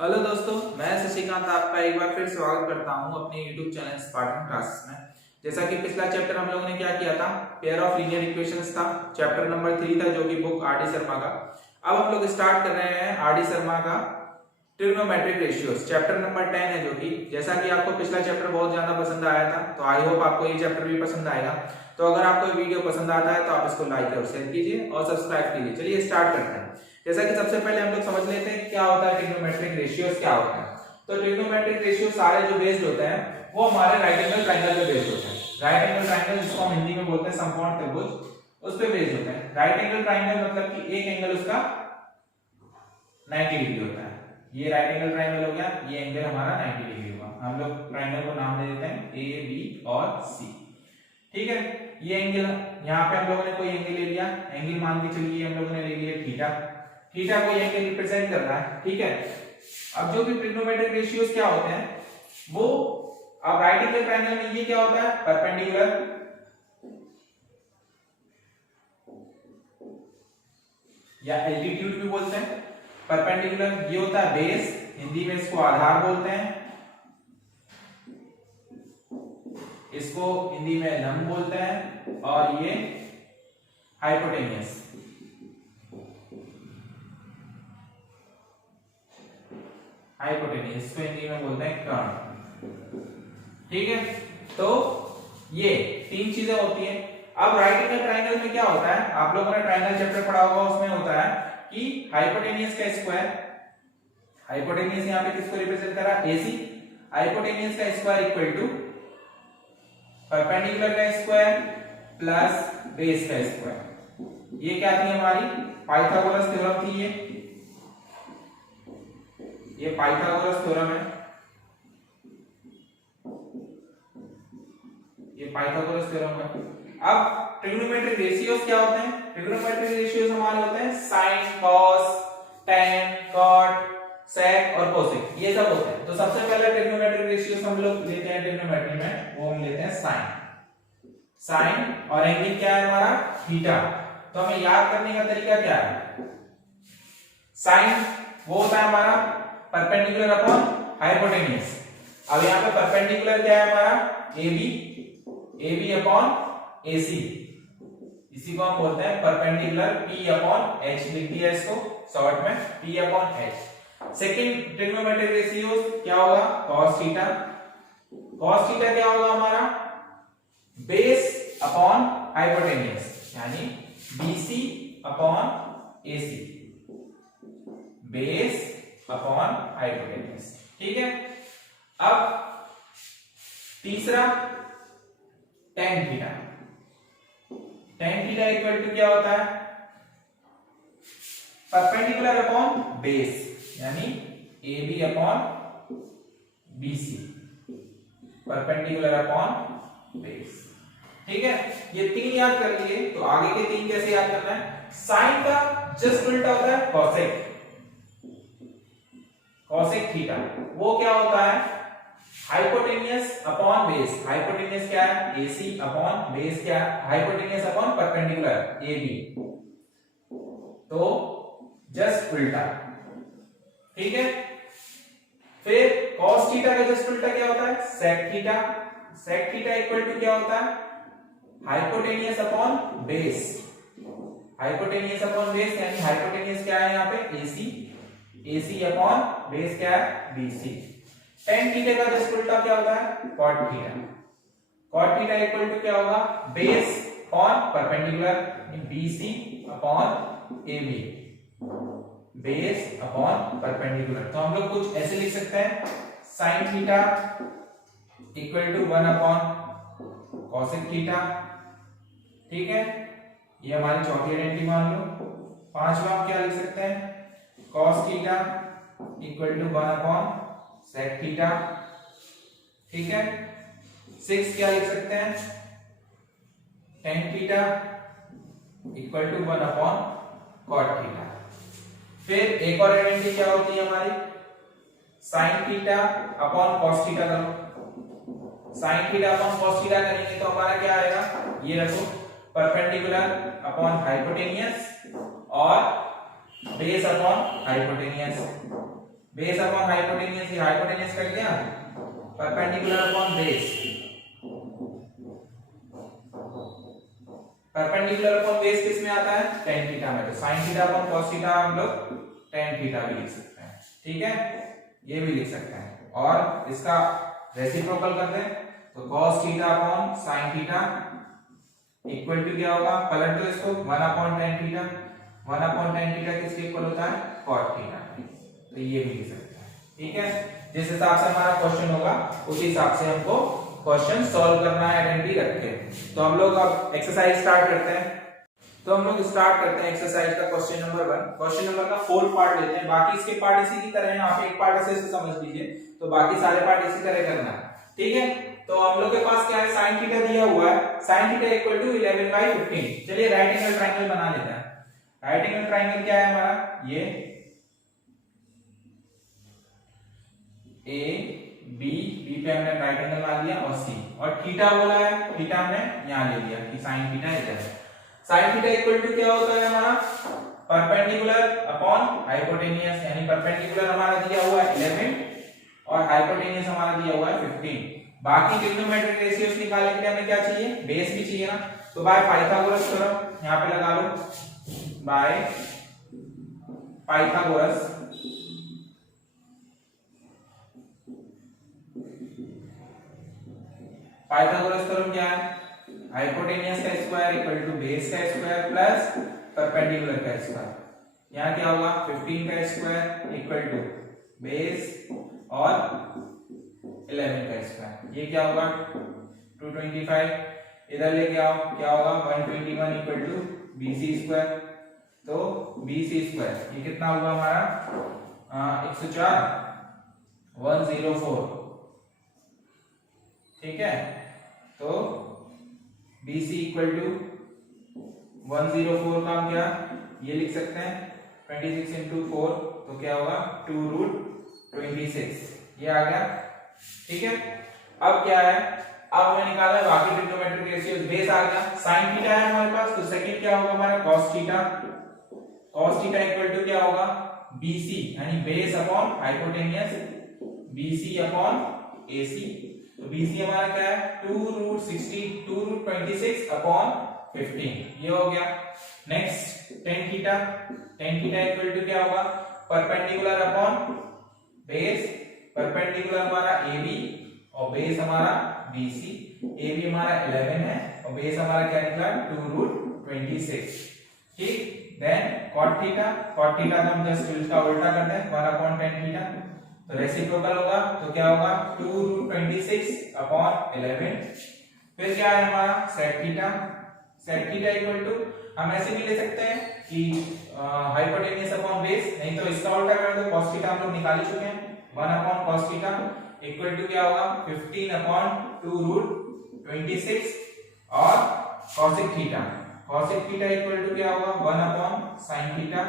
Hello दोस्तों, मैं शशिकांत आपका एक बार फिर स्वागत करता हूं अपने YouTube चैनल स्पार्टन क्लासेस में। जैसा कि पिछला चैप्टर हम लोगों ने क्या किया था, पेयर ऑफ लीनियर इक्वेशंस था, चैप्टर नंबर 3 था जो कि बुक आर.डी. शर्मा का। अब हम लोग स्टार्ट कर रहे हैं आर.डी. शर्मा का ट्रिग्नोमेट्रिक रेशियोज, चैप्टर नंबर 10 है, जो कि जैसा कि आपको पिछला चैप्टर बहुत ज्यादा पसंद आया था, तो आई होप आपको ये चैप्टर भी पसंद आएगा। तो अगर आपको वीडियो पसंद आता है तो आप इसको लाइक और शेयर कीजिए और सब्सक्राइब कीजिए। चलिए स्टार्ट करते हैं। जैसा कि सबसे पहले हम लोग समझ लेते हैं क्या होता है ट्रिग्नोमेट्रिक रेशियोज क्या होता है। तो ट्रिग्नोमेट्रिक रेशियो सारे जो बेस्ड होते हैं वो हमारे राइट एंगल ट्रायंगल पे बेस्ड होते हैं। राइट एंगल ट्रायंगल जिसको हम हिंदी में बोलते हैं समकोण त्रिभुज, उस पे बेस्ड होते हैं। राइट एंगल ट्रायंगल मतलब कि एक एंगल उसका 90 डिग्री होता है। ये राइट एंगल ट्रायंगल हो गया, ये एंगल हमारा 90 डिग्री होगा। हम लोग ट्रायंगल को नाम दे देते हैं ए, बी और सी। ठीक है, ये एंगल यहाँ पे हम लोगों ने कोई एंगल ले लिया, एंगल मान के चलिए हम लोगों ने ले लिया थीटा। थीटा को ये एंगल रिप्रेजेंट कर रहा है। ठीक है, अब जो भी ट्रिग्नोमेट्रिक रेशियोज क्या होते हैं वो, अब राइट एंगल ट्रायंगल में ये क्या होता है, परपेंडिकुलर, या एल्टीट्यूड भी बोलते हैं। परपेंडिकुलर ये होता है बेस, हिंदी में इसको आधार बोलते हैं, इसको हिंदी में लंब बोलते हैं, और ये हाइपोटेनियस, हाइपोटेनियस इसको हिंदी में बोलते हैं कर्ण। ठीक है, तो ये तीन चीजें होती हैं। अब राइट एंगल ट्रायंगल में क्या होता है, आप लोगों ने ट्रायंगल चैप्टर पढ़ा होगा, उसमें होता है कि हाइपोटेनियस का स्क्वायर, हाइपोटेनियस यहाँ पे किसको रिप्रेजेंट कर रहा है, एसी। हाइपोटेनियस का स्क्वायर इक्वल टू परपेंडिकुलर का स्क्वायर प्लस बेस का स्क्वायर। ये क्या थी हमारी पाइथागोरस थ्योरम थी। ये पाइथागोरस थ्योरम है, ये पाइथागोरस थ्योरम है। अब ट्रिग्नोमेट्रिक रेशियोज क्या होते हैं, ट्रिग्नोमेट्रिक रेशियोज हमारे होते हैं साइन, कॉस, टैन, कॉट, सेक और कोसेक, ये सब होते हैं। तो सबसे पहले ट्रिग्नोमेट्रिक रेशियोज हम लोग लेते हैं ट्रिग्नोमेट्री में, वो हम लेते हैं साइन। साइन और एंगल क्या है हमारा, थीटा। तो हमें याद करने का तरीका क्या है, साइन वो होता है हमारा परपेंडिकुलर अपॉन हाइपोटेनियस। अब यहाँ पे परपेंडिकुलर क्या है हमारा, AB, AB अपॉन AC, इसी को हम बोलते हैं परपेंडिकुलर P अपॉन H, लिख दिया इसको शॉर्ट में P upon H। Second trigonometric ratio क्या होगा, cos थीटा। cos थीटा क्या होगा हमारा, बेस अपॉन हाइपोटेनियस, यानी BC upon AC, base upon hypotenuse. ठीक है, अब तीसरा tan theta. tan theta equal to क्या होता है, परपेंडिकुलर अपॉन बेस, यानी AB upon BC, perpendicular upon base. ठीक है, ये तीन याद कर लिए, तो आगे के तीन कैसे याद करना है, साइन का जस्ट उल्टा होता है कॉसेक। कॉसेक थीटा वो क्या होता है, हाइपोटेनियस अपॉन बेस। हाइपोटेनियस क्या है, AC अपॉन बेस क्या है, हाइपोटेनियस अपॉन परपेंडिकुलर AB, तो जस्ट उल्टा। ठीक है, फिर cos थीटा का जस्ट उल्टा क्या होता है, sec theta. sec theta equal to क्या होता है, hypotenuse upon base. Hypotenuse upon base यानी हाइपोटेनियस क्या है यहाँ पे, AC, AC अपॉन बेस क्या है, BC। tan थीटा का जस्ट उल्टा क्या होता है, cot theta. cot theta equal to क्या होगा, base upon perpendicular, BC upon AB, base upon perpendicular. तो हम लोग कुछ ऐसे लिख सकते हैं, sin theta equal to 1 upon cosec theta. ठीक है, ये हमारी चौथी आइडेंटिटी मान लो। पांचवा आप क्या लिख सकते हैं, cos theta equal to 1 upon sec theta. ठीक है, 6 क्या लिख सकते हैं, tan theta equal to 1 upon cot theta. फिर एक और आइडेंटिटी क्या होती है हमारी, sin theta upon cos theta करो। sin theta upon cos theta करेंगे तो हमारा क्या आएगा, ये रखो परपेंडिकुलर अपॉन हाइपोटेनियस और base upon hypotenuse. Base upon hypotenuse, ये हाइपोटेनियस कट गया, perpendicular upon base, perpendicular upon base किस में आता है, tan थीटा में, तो sin theta upon cos theta हम लोग tan थीटा भी लिख सकते हैं, ठीक है, ये भी लिख सकते हैं। और इसका रेसिप्रोकल करते हैं तो cos theta upon sin theta equal to क्या होगा, पलट दो इसको, 1 upon tan theta, 1 upon tan theta किसके इक्वल होता है, cot थीटा, तो ये भी लिख सकते हैं, ठीक है। जिस हिसाब से हमारा क्वेश्चन होगा उसी हिसाब से हमको क्वेश्चन सॉल्व करना है आइडेंटिटी रख के। तो हम लोग अब एक्सरसाइज स्टार्ट करते हैं। तो हम लोग स्टार्ट करते हैं एक्सरसाइज का क्वेश्चन नंबर 1। क्वेश्चन नंबर का 4 पार्ट लेते हैं, बाकी इसके पार्ट इसी की तरह हैं, आप एक पार्ट ऐसे समझ लीजिए, तो बाकी सारे पार्ट इसी तरह करना है, ठीक है। तो हम लोग के पास क्या है, sin थीटा दिया हुआ है, sin थीटा इक्वल टू 11/15। चलिए राइट एंगल ट्रायंगल बना लेते हैं। राइट एंगल ट्रायंगल क्या है हमारा, ये ए बी, बी पे हमने राइट एंगल मान लिया, और सी, और थीटा बोला है, थीटा हमने यहां ले लिया कि sin थीटा इधर है। sin थीटा इक्वल टू क्या होता है हमारा, परपेंडिकुलर अपॉन हाइपोटेनियस, यानी परपेंडिकुलर हमारा दिया हुआ है 11 और हाइपोटेनियस हमारा दिया हुआ है 15। बाकी ट्रिग्नोमेट्रिक रेशियोस निकालने के लिए हमें क्या चाहिए, बेस भी चाहिए ना, तो बाय पाइथागोरस थ्योरम यहां पे लगा लो, बाय पाइथागोरस पाइथागोरस थ्योरम क्या है, हाइपोटेनियस का स्क्वायर इक्वल टू बेस का स्क्वायर प्लस परपेंडिकुलर का स्क्वायर। यहाँ क्या होगा, 15 का स्क्वायर इक्वल टू बेस और 11 का स्क्वायर, ये क्या होगा 225, इधर लेके आओ क्या होगा 121 इक्वल टू बीसी स्क्वायर, तो बीसी स्क्वायर ये कितना होगा हमारा 104 104, ठीक है। तो BC इक्वल टू 104 का हम क्या ये लिख सकते हैं 26 इंटू 4, तो क्या होगा 2√26, ये आ गया, ठीक है। अब क्या है, अब हमें निकालना है बाकी ट्रिग्नोमेट्रिक रेशियोस। बेस आ गया, sin थीटा है हमारे पास, तो सेकंड क्या होगा हमारा cos theta, cos theta equal to क्या होगा BC, यानी base upon hypotenuse, BC upon AC, तो BC हमारा क्या है 2√26 अपॉन 15, ये हो गया। Next tan theta, tan theta equal to क्या होगा परपेंडिकुलर अपॉन बेस, परपेंडिकुलर हमारा AB और बेस हमारा BC, AB हमारा 11 है और बेस हमारा क्या निकला 2√26, ठीक। Then cot theta, cot theta का हम जस्ट इसका उल्टा करते हैं 1 अपॉन tan थीटा, तो रेसिप्रोकल होगा, तो क्या होगा 2√26 अपॉन 11। फिर क्या है हमारा sec theta, sec theta equal to हम ऐसे भी ले सकते हैं कि हाइपोटेनियस अपॉन बेस, नहीं तो इसका उल्टा कर दो, cos थीटा हम लोग निकाल ही चुके हैं, 1 upon cos theta equal to क्या होगा 15 अपॉन 2√26 और cosec theta, cosec theta equal to क्या होगा 1 upon sin theta,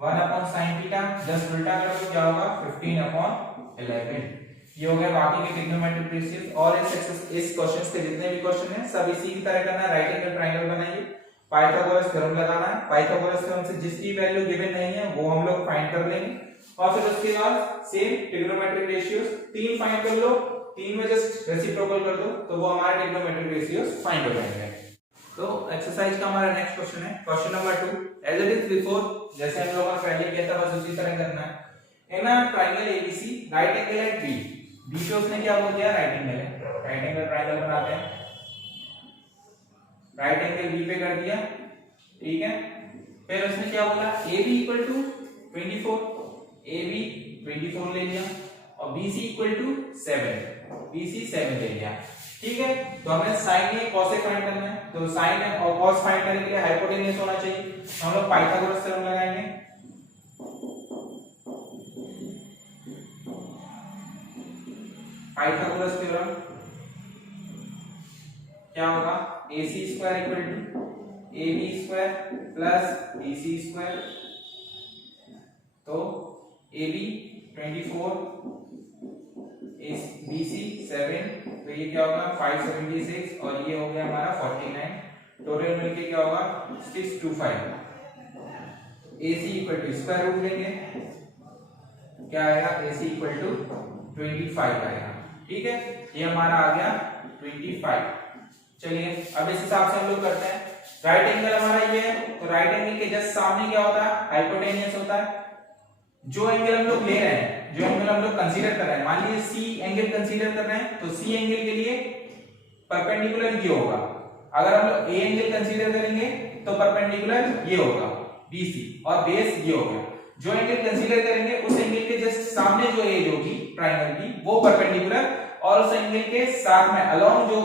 1 upon sin theta just उल्टा कर दो क्या होगा 15 अपॉन 11, ये हो गया बाकी के ट्रिग्नोमेट्रिक रेशियोस। और इस क्वेश्चंस के जितने भी क्वेश्चन हैं सब इसी की तरह करना है, राइट एंगल ट्रायंगल बनाइए, पाइथागोरस थ्योरम लगाना है, पाइथागोरस थ्योरम से जिसकी वैल्यू गिवन नहीं है वो हम लोग फाइंड कर लेंगे, और फिर उसके बाद सेम ट्रिग्नोमेट्रिक रेशियोस 3 फाइंड कर लो, 3 में जस्ट रेसिप्रोकल कर दो, तो वो हमारे ट्रिग्नोमेट्रिक रेशियोस फाइंड हो जाएंगे। तो एक्सरसाइज का हमारा नेक्स्ट क्वेश्चन है, question number 2, as it is before, जैसे हम लोगों ने पहले किया था बस उसी तरह करना है। In a triangle ABC right angle at B, B पे उसने क्या बोल दिया राइट एंगल है, राइट एंगल ट्रायंगल बनाते हैं, राइट एंगल B पे कर दिया, ठीक है। फिर उसने क्या बोला AB इक्वल टू 24, AB 24 ले लिया और BC इक्वल टू 7, BC 7 ले लिया, ठीक है। तो हमें sin है cos फाइंड करना है, तो sin है और cos फाइंड करने के लिए हाइपोटेनियस होना चाहिए, हम लोग पाइथागोरस थ्योरम लगाएंगे, पाइथागोरस थ्योरम क्या होगा AC square equal to AB square plus BC square, तो AB 24 BC 7, तो ये क्या होगा 576 और ये हो गया हमारा 49, टोटल मिलके क्या होगा 625। AC equal to square root लेंगे क्या आएगा AC इक्वल टू 25 आएगा। ठीक है, ये हमारा आ गया 25। चलिए अब इस हिसाब से हम लोग करते हैं। राइट एंगल हमारा ये है, तो राइट एंगल के जस्ट सामने क्या होता है, हाइपोटेनियस होता है। जो एंगल हम लोग ले रहे हैं, जो एंगल हम लोग कंसीडर कर रहे हैं, मान लीजिए सी एंगल कंसीडर कर रहे हैं, तो सी एंगल के लिए परपेंडिकुलर ये होगा। अगर हम लोग ए एंगल कंसीडर करेंगे तो परपेंडिकुलर ये होगा BC, और बेस ये होगा। जो एंगल कंसीडर करेंगे उस एंगल के जस्ट सामने जो एज होगी ट्रायंगल की, वो परपेंडिकुलर, और उस एंगल के साथ में अलोंग जो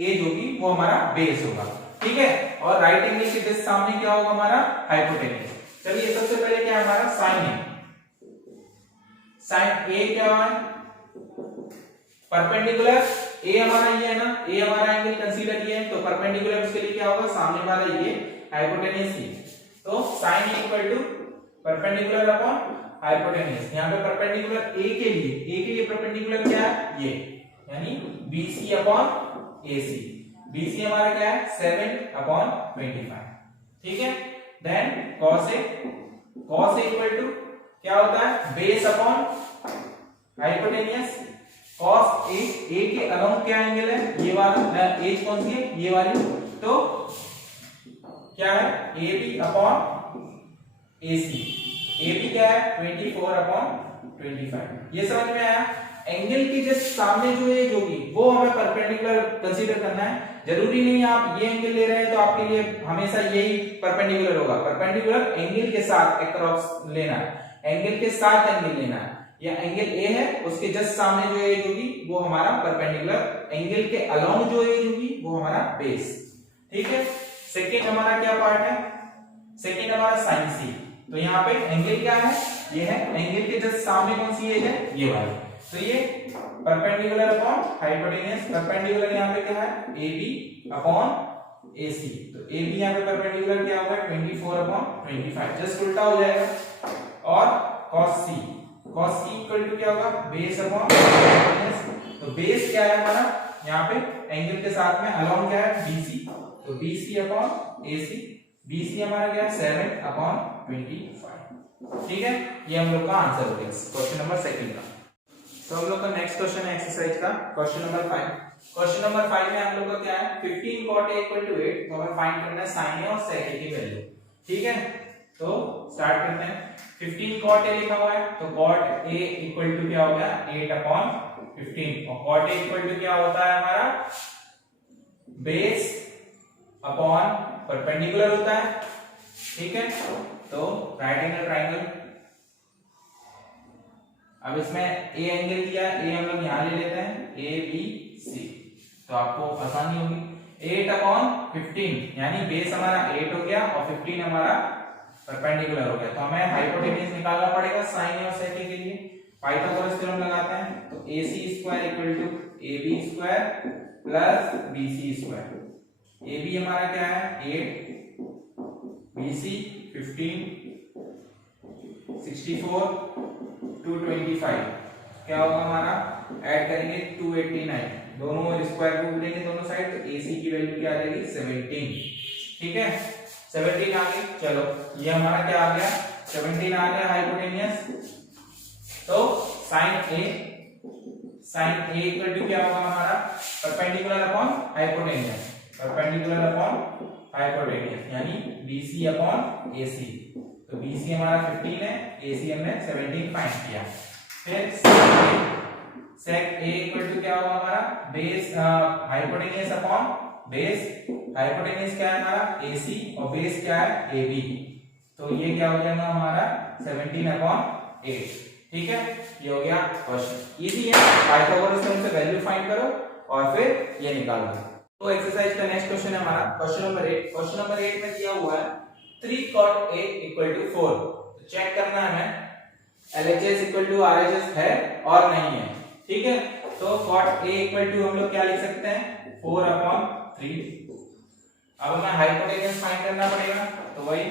एज होगी वो हमारा बेस होगा। ठीक है, और राइट एंगल के जस्ट सामने क्या होगा हमारा, हाइपोटेन्यूज। चलिए सबसे पहले क्या है हमारा साइन ए। साइन ए क्या है, परपेंडिकुलर ए हमारा ये है ना, ए हमारा एंगल कंसीडर ये है, तो परपेंडिकुलर उसके लिए क्या होगा, सामने वाला ये हाइपोटेन्यूज ही। तो sine A equal to perpendicular upon hypotenuse. यहाँ पे परपेंडिकुलर ए के लिए परपेंडिकुलर क्या है, ये, यानी BC अपॉन AC। BC हमारा क्या है 7 अपॉन 25। ठीक है, then cos A equal to क्या होता है, base upon hypotenuse. cos A के अलोंग क्या एंगल है, ये वाला, एज कौन सी है, ये वाली, तो क्या है AB अपॉन AC। AB क्या है 24 अपॉन 25। ये समझ में आया। एंगल की जस्ट सामने जो एज होगी वो हमें परपेंडिकुलर कंसीडर करना है। जरूरी नहीं आप ये एंगल ले रहे हैं तो आपके लिए हमेशा यही परपेंडिकुलर होगा। परपेंडिकुलर एंगल के साथ अक्रॉस लेना है, एंगल के साथ एंगल लेना है। या एंगल ए है, उसके जस्ट सामने जो एज होगी वो हमारा परपेंडिकुलर, एंगल के अलोंग जो एज होगी वो हमारा बेस। ठीक है, सेकेंड हमारा क्या पार्ट है, सेकेंड हमारा साइन सी। तो यहाँ पे एंगल क्या है, ये है, एंगल के जस्ट सामने कौन सी एज है, ये वाली। तो ये परपेंडिकुलर अपॉन हाइपोटेन्यूज। परपेंडिकुलर यहाँ पे क्या है, AB अपॉन AC। तो AB यहाँ पे परपेंडिकुलर क्या होगा 24 अपॉन 25, जस्ट उल्टा हो जाएगा। और cos C इक्वल टू क्या होगा, बेस अपॉन हाइपोटेन्यूज। तो बेस क्या है हमारा, यहाँ पे एंगल के साथ में अलोंग क्या है BC, तो BC अपॉन AC। BC हमारा क्या है 7 अपॉन 25। ठीक है, ये हम लोग का आंसर हो गया क्वेश्चन नंबर सेकंड का। तो हम लोग का नेक्स्ट क्वेश्चन है एक्सरसाइज का क्वेश्चन नंबर 5। क्वेश्चन नंबर 5 में हम लोग का क्या है, 15 cot A इक्वल टू 8। तो हमें फाइंड करना है sin A और sec A की वैल्यू। ठीक है, तो स्टार्ट करते हैं। 15 cot A लिखा हुआ है, तो cot A इक्वल टू क्या हो गया 8 अपॉन 15। और cot A इक्वल टू क्या होता है हमारा, बेस अपॉन परपेंडिकुलर होता है। ठीक है, तो राइट एंगल ट्राइंगल। अब इसमें ए एंगल दिया है, ए हम लोग यहां ले लेते हैं, ABC, तो आपको आसानी होगी। 8 अपॉन 15 यानी बेस हमारा 8 हो गया और 15 हमारा परपेंडिकुलर हो गया। तो हमें हाइपोटेन्यूज निकालना पड़ेगा साइन और सेक के लिए। पाइथागोरस थ्योरम लगाते हैं, तो AC² equal to AB² plus BC²। AB हमारा क्या है 8, BC 15, 64 225 क्या होगा हमारा, ऐड करेंगे 289, दोनों स्क्वायर रूट लेंगे दोनों साइड, तो AC की वैल्यू क्या आ जाएगी 17। ठीक है, 17 आ गई। चलो ये हमारा क्या आ गया 17 आ गया हाइपोटेन्यूज। तो साइन A इक्वल टू क्या होगा हमारा, perpendicular upon hypotenuse, perpendicular upon hypotenuse यानी BC अपॉन AC। तो BC हमारा 15 है, AC हमने 17 फाइंड किया। फिर sec A इक्वल टू क्या होगा हमारा, base hypotenuse upon base. Hypotenuse क्या है हमारा AC और बेस क्या है AB। तो ये क्या हो जाएगा हमारा 17 अपॉन 8। ठीक है, ये हो गया क्वेश्चन। इजी है, पाइथागोरस थ्योरम से वैल्यू फाइंड करो और फिर ये निकाल दो। तो एक्सरसाइज का नेक्स्ट क्वेश्चन है हमारा क्वेश्चन नंबर 8। क्वेश्चन नंबर 8 में दिया हुआ है 3 cot A इक्वल टू 4। तो चेक करना है हमें LHS इक्वल टू RHS है और नहीं है। ठीक है, तो cot A इक्वल टू हम लोग क्या लिख सकते हैं 4 अपॉन 3। अब हमें हाइपोटेन्यूज फाइंड करना पड़ेगा, तो वही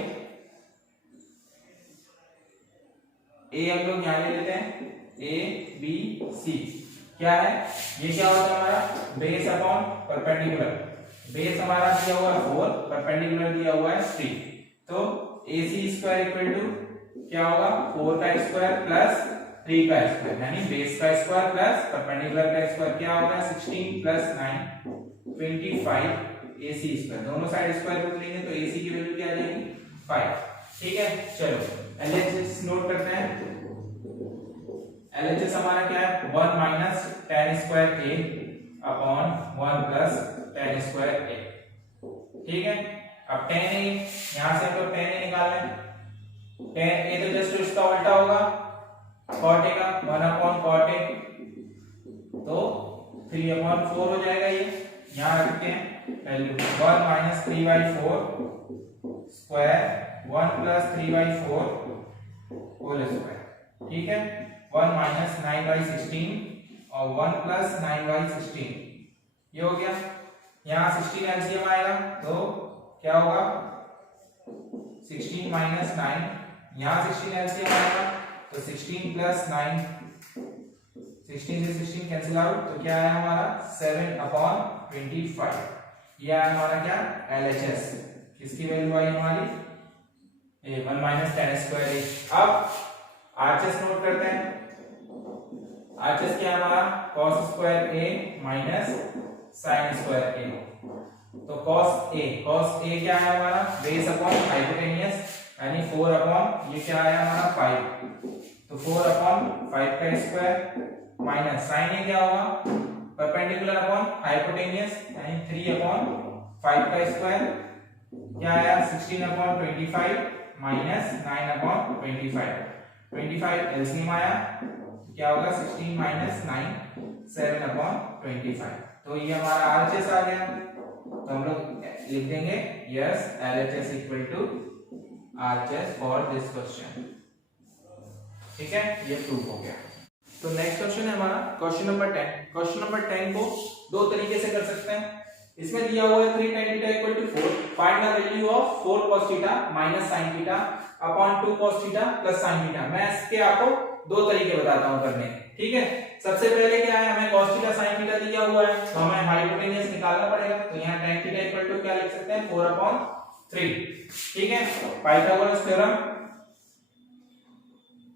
A हम लोग यहां ले लेते हैं, ABC क्या है, ये क्या होता है हमारा बेस अपॉन परपेंडिकुलर। बेस हमारा दिया हुआ है 4, परपेंडिकुलर दिया हुआ है 3। तो AC² इक्वल टू क्या होगा 4 का स्क्वायर प्लस 3 का स्क्वायर यानी बेस का स्क्वायर प्लस परपेंडिकुलर का स्क्वायर क्या होगा 16 प्लस 9 25 AC स्क्वायर, दोनों साइड स्क्वायर रूट लेंगे तो AC की वैल्यू क्या आ जाएगी 5। ठीक है, चलो LHS नोट करते हैं। LHS हमारा क्या है 1 minus tan square A upon 1 plus tan square A। ठीक है, अब tan A यहां से हम लोग tan A निकाल लें। tan A तो जस्ट इसका उल्टा होगा cot A का 1 अपॉन cot A, तो 3 अपॉन 4 हो जाएगा। ये यहां रखते हैं value 1 minus 3/4 square 1 plus 3/4 whole square. ठीक है, 1 माइनस 9/16 और 1 प्लस 9/16 ये हो गया। यहाँ 16 एलसीएम आएगा तो क्या होगा 16 माइनस 9, यहाँ 16 एलसीएम आएगा तो 16 प्लस 9, 16 से 16 कैंसिल आउट तो क्या आया हमारा 7 अपॉन 25। ये आया हमारा क्या LHS, किसकी वैल्यू आई हमारी 1 माइनस tan स्क्वायर A। अब RHS नोट करते हैं। RHS क्या है हमारा cos square A minus sin square A। तो cos A क्या है हमारा बेस अपॉन हाइपोटेनियस यानी 4 अपॉन ये क्या आया हमारा 5, तो 4 अपॉन 5 का स्क्वायर माइनस sin A क्या होगा परपेंडिकुलर अपॉन हाइपोटेनियस यानी 3 अपॉन 5 का स्क्वायर क्या आया 16 अपॉन 25 माइनस 9 अपॉन 25 एलसीएम आया क्या होगा 16 माइनस 9 7 अपॉन 25। तो ये हमारा RHS आ गया, तो हम लोग लिख देंगे yes LHS equal to RHS for this question. ठीक है, ये प्रूव हो गया। तो नेक्स्ट क्वेश्चन है हमारा क्वेश्चन नंबर 10। क्वेश्चन नंबर 10 को दो तरीके से कर सकते हैं। इसमें दिया हुआ है 3 tan theta equal to 4, find the value of 4 cos theta minus sin theta upon 2 cos theta plus sin theta. मैं इसके आपको दो तरीके बताता हूं करने। ठीक है, सबसे पहले क्या है हमें cos थीटा sin थीटा दिया हुआ है तो हमें हाइपोटेन्यूज निकालना पड़ेगा। तो यहां tan थीटा इक्वल टू क्या लिख सकते हैं 4 अपॉन 3। ठीक है, पाइथागोरस थ्योरम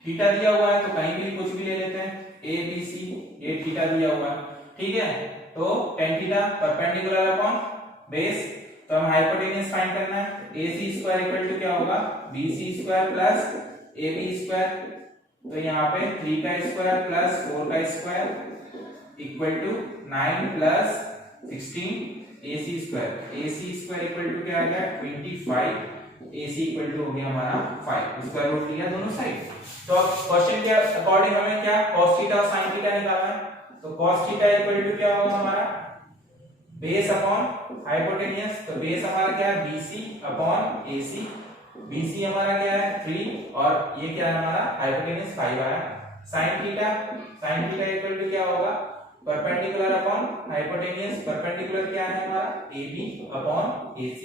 थीटा दिया हुआ है तो कहीं भी कुछ भी ले लेते हैं a b c, ये थीटा दिया हुआ है। ठीक है, तो tan theta perpendicular upon base, तो हम हाइपोटेन्यूज फाइंड करना है। ac स्क्वायर इक्वल टू क्या होगा bc square plus ab square, तो यहाँ पे 3 का स्क्वायर प्लस 4 का स्क्वायर इक्वल टू 9 प्लस 16 ac स्क्वायर इक्वल टू क्या आ गया 25, ac इक्वल टू हो गया हमारा 5, स्क्वायर रूट लिया दोनों साइड। तो क्वेश्चन के अकॉर्डिंग हमें क्या cos थीटा और sin थीटा निकालना है। तो cos थीटा इक्वल टू क्या होगा हमारा बेस अपॉन हाइपोटेन्यूज, तो बेस हमारा क्या है BC अपॉन AC, BC हमारा क्या है 3 और ये क्या है हमारा हाइपोटेन्यूज 5 आया। sin थीटा इक्वल टू क्या होगा परपेंडिकुलर अपॉन हाइपोटेन्यूज, परपेंडिकुलर क्या है हमारा AB अपॉन AC,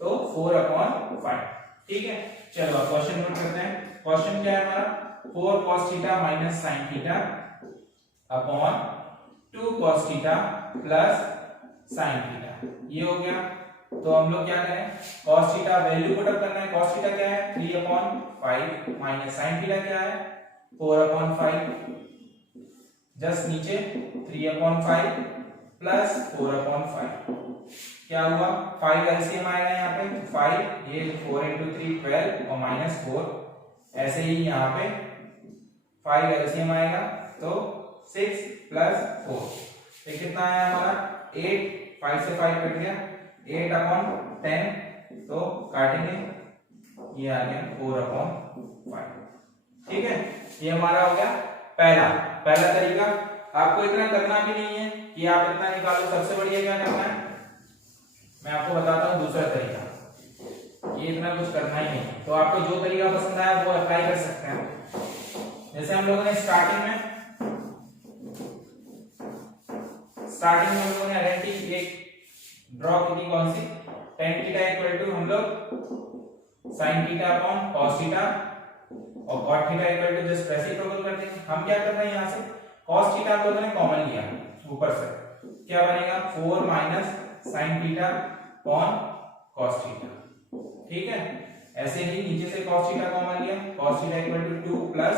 तो 4 अपॉन 5। ठीक है, चलो क्वेश्चन नोट करते हैं। क्वेश्चन क्या है हमारा 4 cos theta minus sin theta upon 2 cos theta plus sin theta, ये हो गया। तो हम लोग क्या करें cos theta value put up करना है। cos थीटा क्या है 3 अपॉन 5 माइनस sin थीटा क्या है 4 अपॉन 5, जस्ट नीचे 3 अपॉन 5 प्लस 4 अपॉन 5 क्या हुआ 5 एलसीएम आएगा यहाँ पे 5, ये 4 into 3 12 और माइनस 4, ऐसे ही यहाँ पे 5 एलसीएम आएगा तो 6 प्लस 4, ये कितना आया हमारा 8, 5 से 5 कट गया 8 अपॉन 10, तो काटेंगे ये आ गया 4 अपॉन 5। ठीक है, ये हमारा हो गया पहला तरीका। आपको इतना करना भी नहीं है कि आप इतना निकालो, सबसे बढ़िया क्या करना है मैं आपको बताता हूँ दूसरा तरीका, ये इतना कुछ करना ही नहीं। तो आपको जो तरीका पसंद आया वो अप्लाई कर सकते हैं। जैसे हम लोगों ने स्टार्टिंग में हम लोगों ने आइडेंटिटी एक ड्रॉ की थी, कौन सी tan थीटा इक्वल टू हम लोग sin theta upon cos theta और cot theta equal to just reciprocal कर देंगे। हम क्या कर रहे हैं यहाँ से cos थीटा हम लोगों ने कॉमन लिया ऊपर से, क्या बनेगा 4 minus sin theta upon cos theta. ठीक है, ऐसे ही नीचे से cos थीटा कॉमन लिया, cos theta equal to 2 plus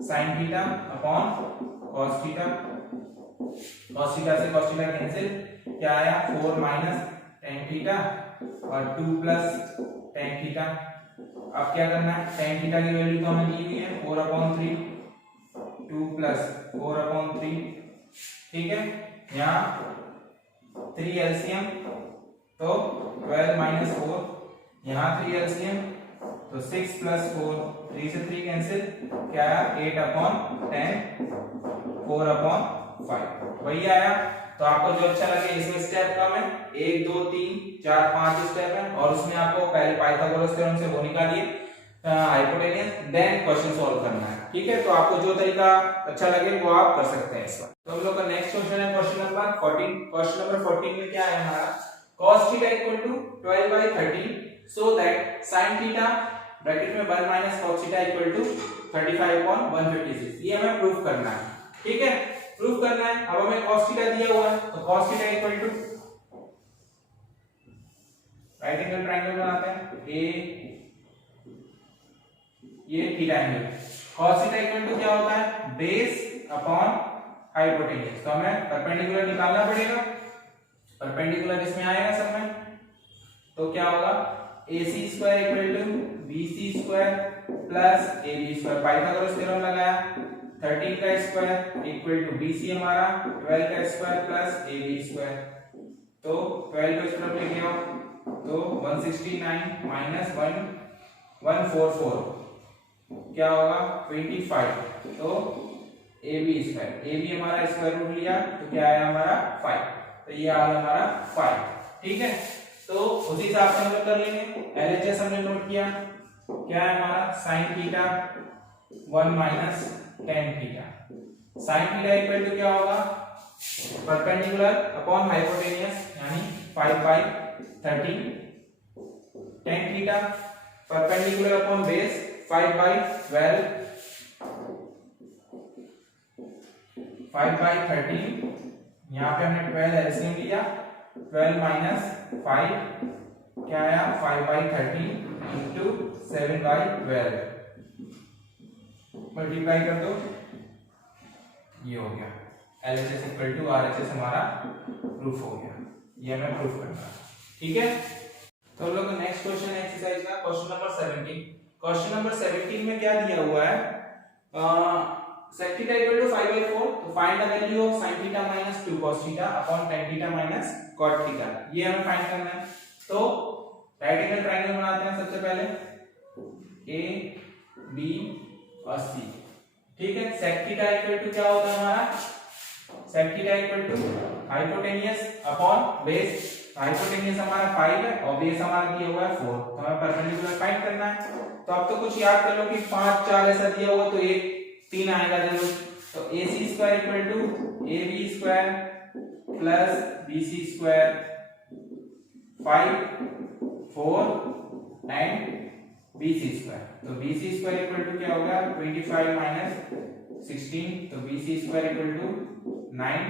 sin theta upon cos theta, cos theta से cos थीटा कैंसिल, क्या आया 4 माइनस tan थीटा और 2 प्लस tan थीटा। अब क्या करना है, tan थीटा की वैल्यू तो हमें दी हुई है 4/3, 2 प्लस 4/3, ठीक है। यहाँ 3 एलसीएम तो 12 माइनस 4, यहाँ 3 एलसीएम तो 6 प्लस 4, 3 से 3 कैंसिल, क्या आया 8/10, 4/5, वही आया। तो आपको जो अच्छा लगे इसमें स्टेप कम है, 1 2 3 4 5 स्टेप है, और उसमें आपको पहले पाइथागोरस थ्योरम से वो निकालिए हाइपोटेनियस, देन क्वेश्चन सॉल्व करना है, ठीक है। तो आपको जो तरीका अच्छा लगे वो आप कर सकते हैं इस बार। तो हम लोग का नेक्स्ट क्वेश्चन है क्वेश्चन नंबर 14। क्वेश्चन नंबर 14 में क्या है हमारा, cos theta equal to 12/13 so that sin theta bracket में 1 minus cos theta equal to 35/156, ये हमें प्रूफ करना है, ठीक है। प्रूफ करना है, अब हमें cos थीटा दिया हुआ है तो cos theta equal to right angle triangle बनाते हैं, ये theta angle, cos theta equal to क्या होता है, बेस अपॉन हाइपोटेन्यूज। तो हमें परपेंडिकुलर निकालना पड़ेगा, परपेंडिकुलर इसमें आएगा सब में, तो क्या होगा AC square equal to BC square plus AB square, Pythagoras theorem लगाया, 13 का स्क्वायर इक्वल टू BC हमारा 12 का स्क्वायर प्लस AB स्क्वायर, तो 12 को इस तरफ लेके आओ तो 169 माइनस 144 क्या होगा 25, तो AB स्क्वायर, AB हमारा स्क्वायर रूट लिया तो क्या आया हमारा 5, तो ये आ गया हमारा 5, ठीक है। तो उसी हिसाब से हम लोग कर लेंगे, LHS हमने नोट किया, क्या है हमारा sin theta 1 minus tan theta, sin theta equal to क्या होगा परपेंडिकुलर अपॉन हाइपोटेनियस यानी 5/13, tan theta perpendicular upon base 5/12, 5/13, यहाँ पे हमने 12 एलसीएम लिया, 12 माइनस 5 क्या आया 5/13 इंटू 7/12, मल्टीप्लाई कर दो, ये हो गया LHS इक्वल टू RHS हमारा प्रूफ हो गया, ये हमें प्रूफ करना है, ठीक है। तो हम लोग का नेक्स्ट क्वेश्चन है एक्सरसाइज का क्वेश्चन नंबर 17। क्वेश्चन नंबर 17 में क्या दिया हुआ है, sec थीटा इक्वल टू 5/4, तो find the value of sin theta minus 2 cos theta upon tan theta minus cot theta, ये हमें फाइंड करना है। तो राइट एंगल ट्रायंगल बनाते हैं सबसे पहले, A B और C, ठीक है। sec थीटा इक्वल टू क्या होता है हमारा, sec theta equal to hypotenuse upon base, hypotenuse हमारा 5 है और बेस हमारा दिया हुआ है 4, तो हमें परपेंडिकुलर फाइंड करना है। तो अब तो कुछ याद कर लो कि 5 4 ऐसा दिया हुआ तो एक 3 आएगा जरूर, तो AC square equal to AB square plus BC square 5 4 and BC square, तो BC स्क्वायर इक्वल टू क्या होगा 25 माइनस 16, तो BC स्क्वायर इक्वल टू 9,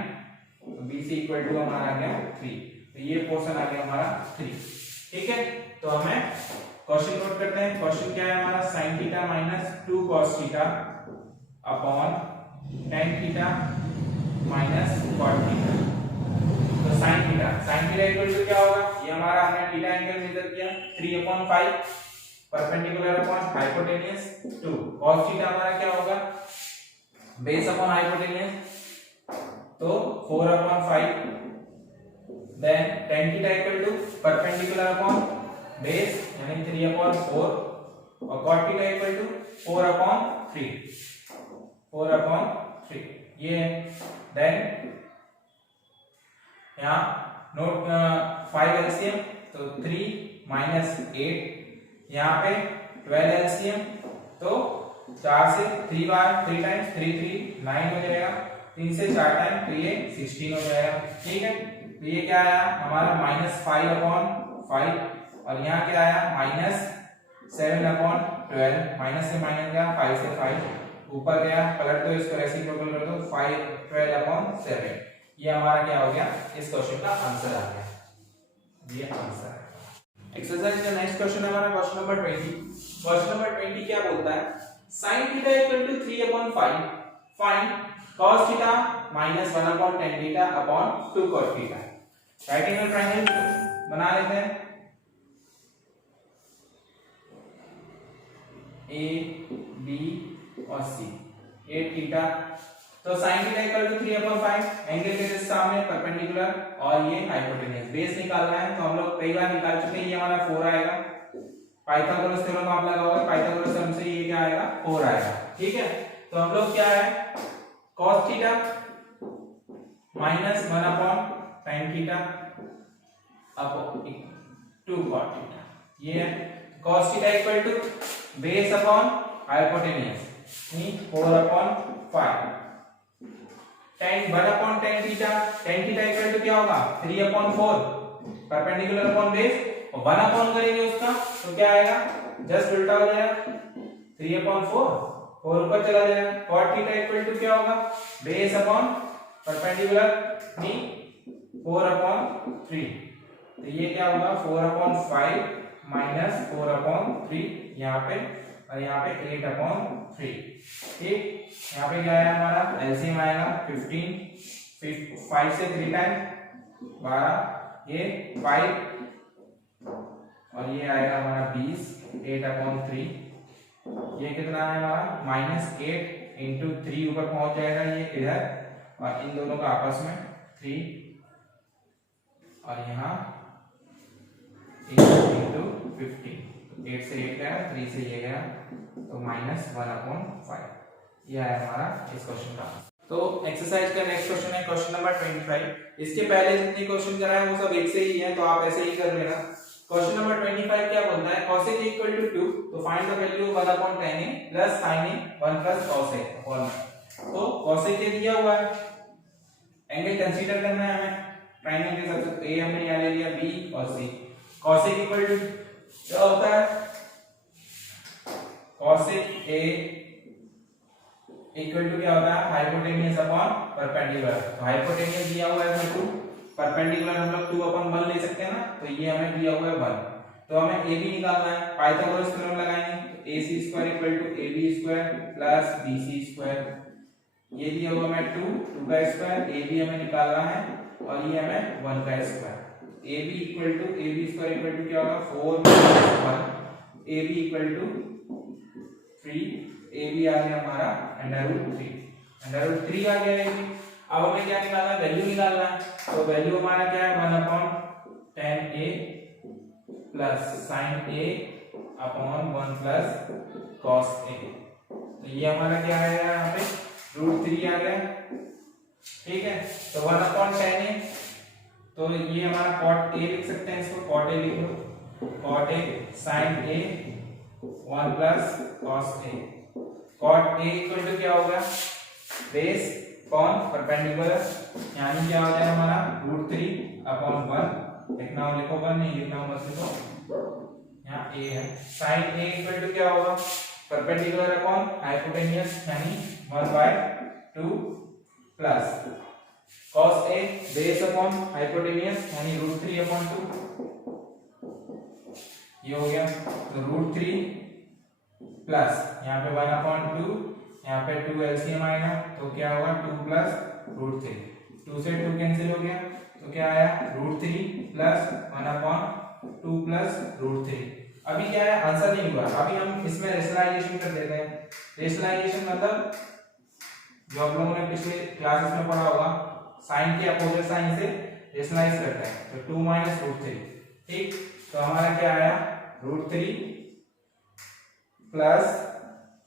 तो BC इक्वल टू हमारा आ गया 3, तो ये पोर्शन आ गया हमारा 3, ठीक है। तो हमें क्वेश्चन नोट करते हैं, क्वेश्चन क्या है हमारा sin theta minus 2 cos theta upon tan theta minus cot theta, तो sin थीटा इक्वल टू क्या होगा, ये हमारा हमने थीटा एंगल मेजर किया 3/5 perpendicular upon hypotenuse 2, cos theta हमारा क्या होगा बेस अपॉन हाइपोटेनियस, तो 4/5, then tan theta equal to perpendicular upon base यानी 3/4 और cot थीटा इक्वल टू 4/3, 4/3 ये है। देन यहाँ नोट 5 एलसीएम तो 3 माइनस 8, यहाँ पे 12 एलसीएम तो 4 से 3 बार 3 टाइम्स 3 3 9 हो जाएगा, 3 से 4 टाइम तो ये 16 हो जाएगा, ठीक है। तो ये क्या आया हमारा -5/5 और यहाँ क्या आया -7/12, माइनस से माइनस गया 5 से 5 ऊपर गया, पलट दो इसको रेसिप्रोकल कर दो 5/12/7, ये हमारा क्या हो गया इस क्वेश्चन का आंसर आ गया, ये आंसर है। एक्सरसाइज का नेक्स्ट क्वेश्चन है हमारा क्वेश्चन नंबर 20। क्वेश्चन नंबर 20 क्या बोलता है, sin theta equal to 3/5 find cos theta minus 1/tan theta upon 2 cos theta. Right angle triangle बना लेते हैं ए बी और सी। ये थीटा तो sin theta equal to 3/5 angle के जस्ट सामने परपेंडिकुलर और ये हाइपोटेन्यूज। बेस निकालना है तो हम लोग कई बार निकाल चुके हैं, ये हमारा 4 आएगा। पाइथागोरस थ्योरम आप लगा होगा, पाइथागोरस थ्योरम से ये क्या आएगा 4 आएगा। ठीक है, तो हम लोग क्या है cos theta minus 1/tan theta upon 2 cos theta, ये है cos theta equal to base upon hypotenuse 4/5 tan 1/tan theta, tan theta equal to क्या होगा 3/4 परपेंडिकुलर अपॉन बेस और 1 करेंगे उसका तो क्या आएगा जस्ट उल्टा हो जाएगा 3/4 4 ऊपर चला जाएगा। cot थीटा इक्वल टू क्या होगा बेस अपॉन परपेंडिकुलर 4/3 तो ये क्या होगा 4/5 माइनस 4/3 यहाँ पे और यहाँ पे 8/3। ठीक, यहाँ पे क्या है हमारा एलसीएम आएगा 15 5 से 3 टाइम 12 ये 5 और ये आएगा हमारा 20 8/3 ये कितना है हमारा -8 इंटू 3 ऊपर पहुंच जाएगा ये इधर और इन दोनों का आपस में 3 और यहाँ 8 इंटू 15 8 से 1 गया 3 से ये गया तो -1/5 ये है हमारा इस क्वेश्चन का। तो एक्सरसाइज का नेक्स्ट क्वेश्चन है क्वेश्चन नंबर 25। इसके पहले जितने क्वेश्चन कराए वो सब एक से ही है तो आप ऐसे ही कर लेना। क्वेश्चन नंबर 25 क्या बोलता है cos a इक्वल टू 2 तो find the value of 1/tan a plus sin a 1 plus cos a upon. तो cos a के दिया हुआ है एंगल कंसीडर करना है हमें ट्रायंगल के साथ a हमने यहां ले लिया b और c। cos a equal to क्या होता है cos a इक्वल टू क्या होता है हाइपोटेन्यूज अपॉन परपेंडिकुलर। तो हाइपोटेन्यूज दिया हुआ है 2 परपेंडिकुलर हम लोग 2/1 ले सकते हैं ना तो ये हमें दिया हुआ है 1 तो हमें a b निकालना है। पाइथागोरस थ्योरम लगाएंगे तो ac² equal to ab² plus bc²। ये दिया हुआ हमें 2 का स्क्वायर a b हमें निकालना है और ये हमें 1 का square. ab equal to ab² equal to क्या होगा 4 1 ab इक्वल टू 3 ab आ गया हमारा √3 आ गया ab। अब हमें क्या निकालना है वैल्यू निकालना है तो वैल्यू हमारा क्या है 1/tan a plus sin a upon 1 plus cos a। तो ये हमारा क्या आएगा यहाँ पे √3 आ गया। ठीक है, तो 1/tan a तो ये हमारा cot a लिख सकते हैं, इसको cot a लिख लो cot a sin a 1 plus cos a। cot a equal to क्या होगा बेस कौन परपेंडिकुलर यानी क्या हो जाएगा हमारा √3/1 लिखना हो लिखो 1 नहीं लिखना हो मत लिखो यहाँ a है। sin a इक्वल टू क्या होगा परपेंडिकुलर अपॉन हाइपोटेन्यूज यानी 1/2 plus cos a base upon hypotenuse यानी √3/2 ये हो गया तो √3 प्लस यहाँ पे 1/2 यहाँ पे 2 एलसीएम आएगा तो क्या होगा 2 प्लस √3 2 से 2 कैंसिल हो गया तो क्या आया √3 प्लस 1/2 प्लस √3। अभी क्या है आंसर नहीं हुआ, अभी हम इसमें रेशनलाइजेशन कर देते हैं। रेशनलाइजेशन मतलब जो आप लोगों ने पिछले क्लासेस में पढ़ा होगा साइन के अपोजिट साइन से रेशनलाइज करते हैं तो 2 माइनस √3। ठीक, तो हमारा क्या आया √3 प्लस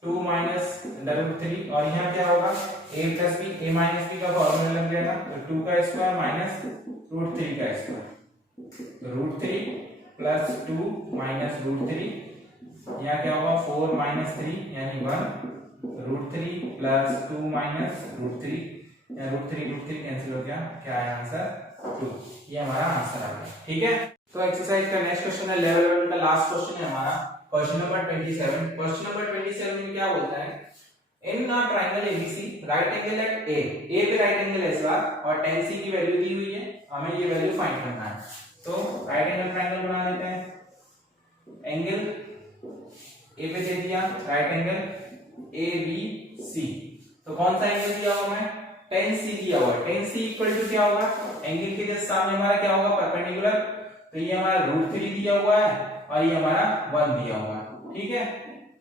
2 माइनस √3 और यहाँ क्या होगा a plus b a minus b का फॉर्मूला लग जाएगा तो 2 का स्क्वायर माइनस √3 का स्क्वायर तो √3 प्लस 2 माइनस √3 यहाँ क्या होगा 4 माइनस 3 यानी 1 √3 प्लस 2 माइनस √3 यहाँ √3 कैंसिल हो गया क्या आया आंसर 2। ये हमारा आंसर आ गया। ठीक है, तो एक्सरसाइज का नेक्स्ट क्वेश्चन है लेवल 11 का लास्ट क्वेश्चन है हमारा क्वेश्चन नंबर 27। क्वेश्चन नंबर 27 में क्या बोलता है in a triangle ABC right angle at A पे राइट एंगल है इस बार और tan c की वैल्यू दी हुई है, हमें ये वैल्यू फाइंड करना है। तो राइट एंगल ट्रायंगल बना लेते हैं। एंगल ए पे दे दिया right angle A B C. तो कौन सा एंगल दिया हुआ है, tan C दिया हुआ है। tan C इक्वल टू क्या होगा, एंगल के जस्ट सामने हमारा क्या होगा, परपेंडिकुलर। तो ये हमारा √3 दिया हुआ है और ये हमारा 1 दिया हुआ है, ठीक है।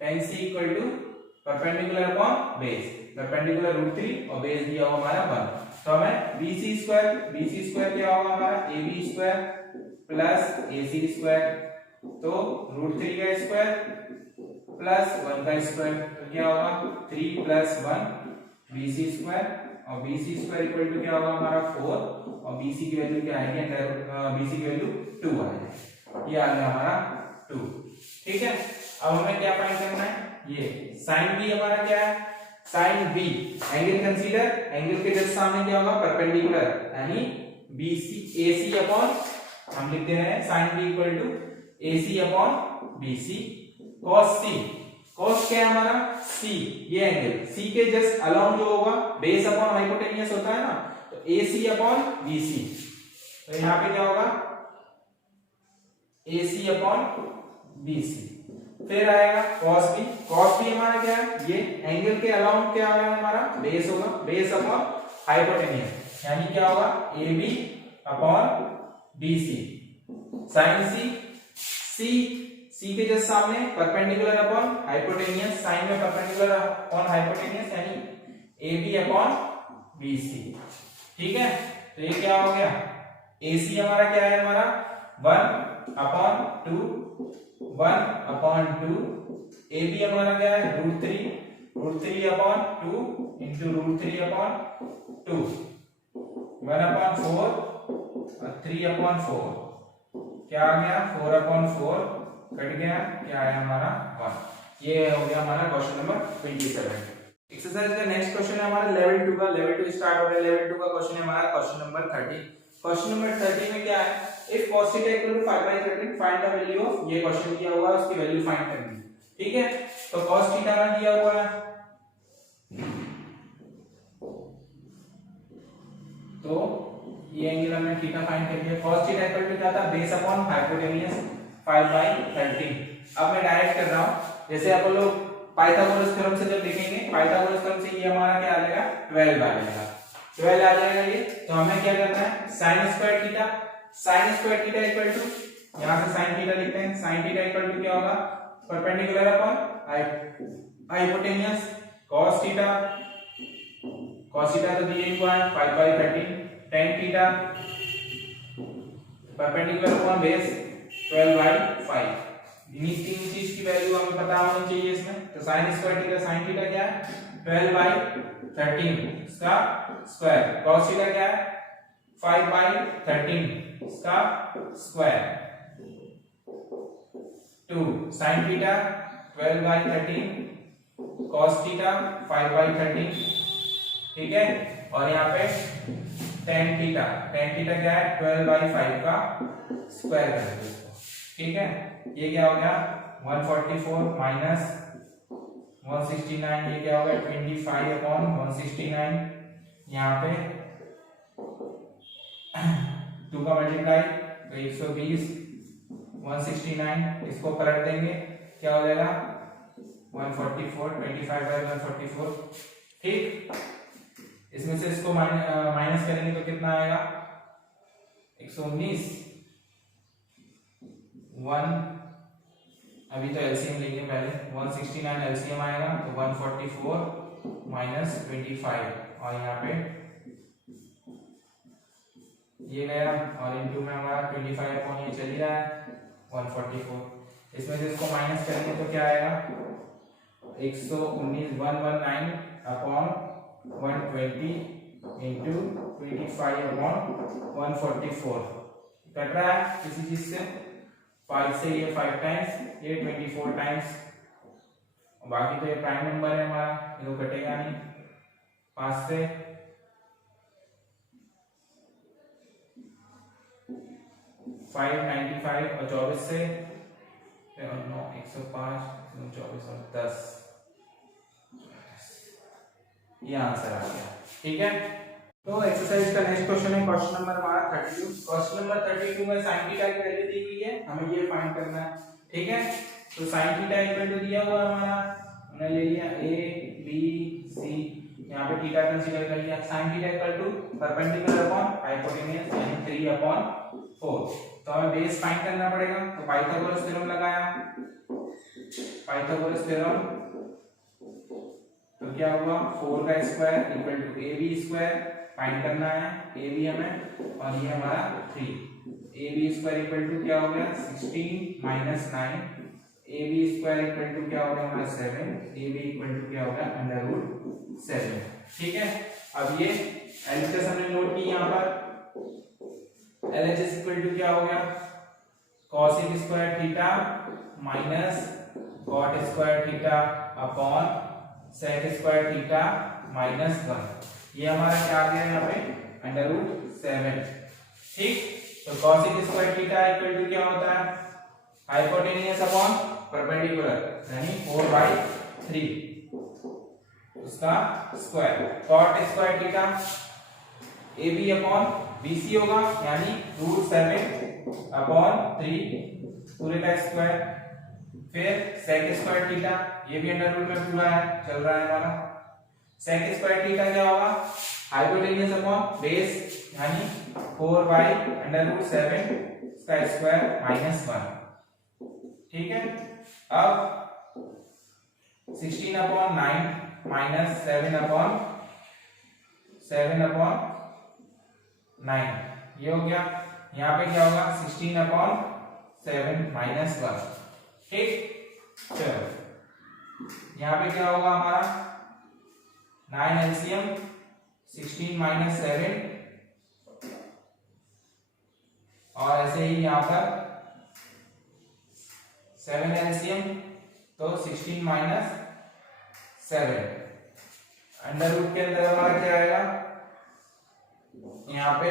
tan C equal to perpendicular upon base, perpendicular √3 और बेस दिया हुआ हमारा 1। तो हमें BC स्क्वायर क्या होगा हमारा, AB square plus AC square, तो √3 का स्क्वायर प्लस 1 का स्क्वायर, तो क्या होगा 3 प्लस 1 BC स्क्वायर, और BC स्क्वायर इक्वल टू क्या होगा हमारा 4, और BC की वैल्यू क्या आएगी, BC की वैल्यू 2 आ जाएगी। ये आ गया हमारा 2, ठीक है। अब हमें क्या फाइंड करना है, ये sin B हमारा क्या है, sin B angle consider, angle के जस्ट सामने क्या होगा, परपेंडिकुलर, यानी BC AC अपॉन, हम लिखते हैं sin B equal to AC upon BC cos C। cos क्या है हमारा, C, ये एंगल C के जस्ट अलोंग जो होगा, बेस अपॉन हाइपोटेनियस होता है ना, तो AC अपॉन BC। तो यहाँ पे क्या होगा, AC अपॉन BC। फिर आएगा cos B हमारा क्या है, ये एंगल के अलाउंग क्या होगा हमारा, बेस होगा, बेस अपॉन हाइपोटेनियस, यानी क्या होगा AB upon BC। sin C के जस्ट सामने परपेंडिकुलर अपॉन हाइपोटेनियस, साइन में परपेंडिकुलर अपॉन हाइपोटेनियस, यानी AB अपॉन BC, ठीक है। तो ये क्या हो गया, AC हमारा क्या है, हमारा 1 अपॉन 2, AB हमारा क्या है, √3 अपॉन 2 इंटू √3 अपॉन 2, 1 अपॉन 4 और 3 अपॉन 4, क्या आ गया 4 अपॉन 4 कट गया, क्या आया हमारा 1। ये हो गया हमारा क्वेश्चन नंबर 27। एक्सरसाइज का नेक्स्ट क्वेश्चन है हमारा लेवल 2 का, लेवल 2 स्टार्ट हो रहा है। लेवल 2 का क्वेश्चन है हमारा क्वेश्चन नंबर 30। क्वेश्चन नंबर 30 में क्या है, if cos θ equal to 5/13 find the value of, ये क्वेश्चन दिया हुआ है, उसकी वैल्यू फाइंड करनी है, ठीक है। तो cos θ का दिया हुआ है, तो ये एंगल हमने थीटा फाइंड कर लिया। cos θ इक्वल टू क्या था, बेस अपॉन हाइपोटेनियस 5/13। अब मैं डायरेक्ट कर रहा हूं, जैसे आप लोग पाइथागोरस थ्योरम से जब देखेंगे, पाइथागोरस थ्योरम से ये हमारा क्या आ जाएगा, 12 आ जाएगा, 12 आ जाएगा ये। तो हमें क्या करना है, sin square theta equal to, यहां से sin थीटा लिखते हैं, sin थीटा इक्वल टू क्या होगा, perpendicular upon hypotenuse, cos theta तो दिया हुआ है 5/13, tan theta perpendicular upon base 12/5। इन्हीं तीन चीज की वैल्यू हमें पता होनी चाहिए इसमें। तो sin थीटा क्या है, 12/13 इसका स्क्वायर, cos थीटा क्या है 5/13 इसका square, 2 sin theta 12/13 cos theta 5/13, ठीक है। और यहाँ पे tan थीटा क्या है 12/5 का स्क्वायर कर देंगे इसको, ठीक है। ये क्या हो गया 144 माइनस 169, ये क्या होगा 25/169, यहाँ पे 2 का मल्टीप्लाई तो 120, 169 इसको पलट देंगे, क्या हो जाएगा 144, 25/144, ठीक। इसमें से इसको माइनस करेंगे तो कितना आएगा 119, 1, अभी तो एलसीएम लेंगे पहले, 169 एलसीएम आएगा तो 144 माइनस 25, और यहाँ पे ये गया, और इनटू में हमारा 25 अपॉन ये चल रहा है 144, इसमें से इसको माइनस करेंगे तो क्या आएगा 119, 119 अपॉन 120 इंटू 25 अपॉन 144, कट रहा है किसी चीज से, 5 से ये 5 टाइम्स, ये 24 टाइम्स, बाकी तो ये प्राइम नंबर है हमारा, ये तो कटेगा नहीं, 5 से 595 और 24 से 9, 105, 24 और 10, ये आंसर आ गया, ठीक है। तो एक्सरसाइज का नेक्स्ट क्वेश्चन है क्वेश्चन नंबर हमारा 32। क्वेश्चन नंबर 32 में sin थीटा की वैल्यू दी हुई है, हमें ये फाइंड करना है, ठीक है। तो sin थीटा इक्वल टू दिया हुआ हमारा हमने ले लिया ए बी सी, यहाँ पे थीटा कंसीडर कर लिया, sin theta equal to perpendicular upon hypotenuse यानी 3/4। तो हमें बेस फाइंड करना पड़ेगा, तो पाइथागोरस थ्योरम लगाया, पाइथागोरस थ्योरम, तो क्या हुआ 4 का square equal to A B square find करना है, ए बी हमें और ये हमारा 3, A B square equal to क्या हो गया 16 minus 9, A B square equal to क्या हो गया हमारा 7, ए बी इक्वल टू क्या हो गया अंडर रूट 7। ठीक है, अब ये एलएचएस हमने नोट की यहाँ पर, एलएचएस इक्वल टू क्या हो गया cosec square theta minus cot square theta upon sec square theta minus 1, ये हमारा क्या आ गया यहाँ पे अंडर रूट 7। ठीक, तो cosec square theta equal to क्या होता है हाइपोटेन्यूज अपॉन परपेंडिकुलर यानी 4/3 उसका square, cot square theta A B upon B C होगा यानी √7 अपॉन 3 पूरे का स्क्वायर, फिर sec स्क्वायर थीटा ये भी अंडर रूट में पूरा है चल रहा है हमारा, sec स्क्वायर थीटा क्या होगा हाइपोटेन्यूज अपॉन बेस यानी 4/√7 इसका स्क्वायर माइनस 1। ठीक है, अब 16/9 माइनस 7/9 ये हो गया, यहाँ पे क्या होगा 16/7 माइनस 1। ठीक, चलो यहाँ पे क्या होगा हमारा 9 एलसीएम 16 माइनस 7 और ऐसे ही यहाँ पर 7 एलसीएम तो 16 माइनस 7, अंडर रूट के अंदर हमारा क्या आएगा यहाँ पे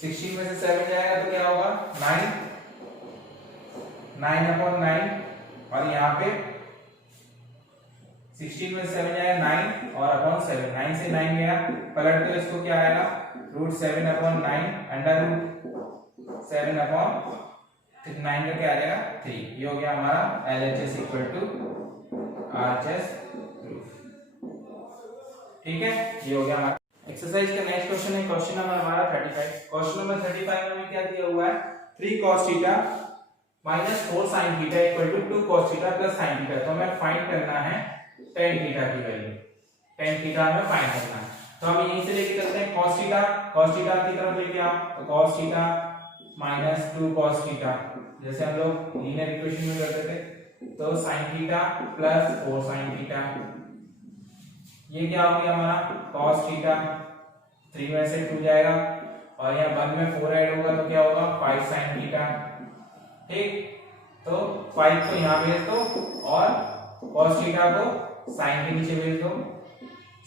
16 में से 7 जाएगा तो क्या होगा 9/9 और यहाँ पे 16 में से 7 जाएगा 9 और अपॉन 7, 9 से 9 गया पलट तो इसको क्या आएगा √7/9 अंडर रूट 7/9 का क्या आ जाएगा 3, ये हो गया हमारा LHS equal to RHS proof. ठीक है, ये हो गया हमारा एक्सरसाइज का नेक्स्ट क्वेश्चन है, क्वेश्चन नंबर हमारा 35। क्वेश्चन नंबर 35 में क्या दिया हुआ है 3 cos theta minus 4 sin theta equal to 2 cos theta plus sin theta, तो हमें फाइंड करना है tan थीटा की वैल्यू, tan थीटा हमें फाइंड करना है। तो हम यहीं से लेके चलते हैं cos थीटा की तरफ लेके आप, तो cos theta minus 2 cos theta जैसे हम लोग लीनियर इक्वेशन में करते थे, तो sin theta plus 4 sin theta, ये क्या हो गया हमारा cos थीटा 3 में से 2 जाएगा और यहाँ 1 में 4 ऐड होगा तो क्या होगा 5 sin थीटा। ठीक, तो 5 को यहाँ भेज दो और cos थीटा को sin के नीचे भेज दो,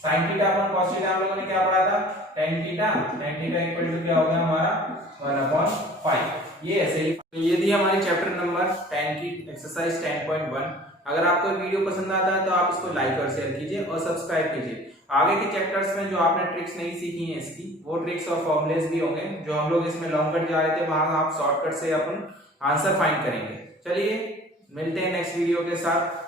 sin theta upon cos theta हम लोगों ने क्या पढ़ा था tan थीटा इक्वल टू क्या हो गया हमारा 1/5। ये ऐसे ही, तो ये थी हमारी चैप्टर नंबर 10 की एक्सरसाइज 10.1। अगर आपको वीडियो पसंद आता है तो आप इसको लाइक और शेयर कीजिए और सब्सक्राइब कीजिए। आगे के चैप्टर्स में जो आपने ट्रिक्स नहीं सीखी हैं इसकी, वो ट्रिक्स और फॉर्मुलेस भी होंगे, जो हम लोग इसमें लॉन्ग कट जा रहे थे वहां आप शॉर्टकट से अपन आंसर फाइंड करेंगे। चलिए मिलते हैं नेक्स्ट वीडियो के साथ।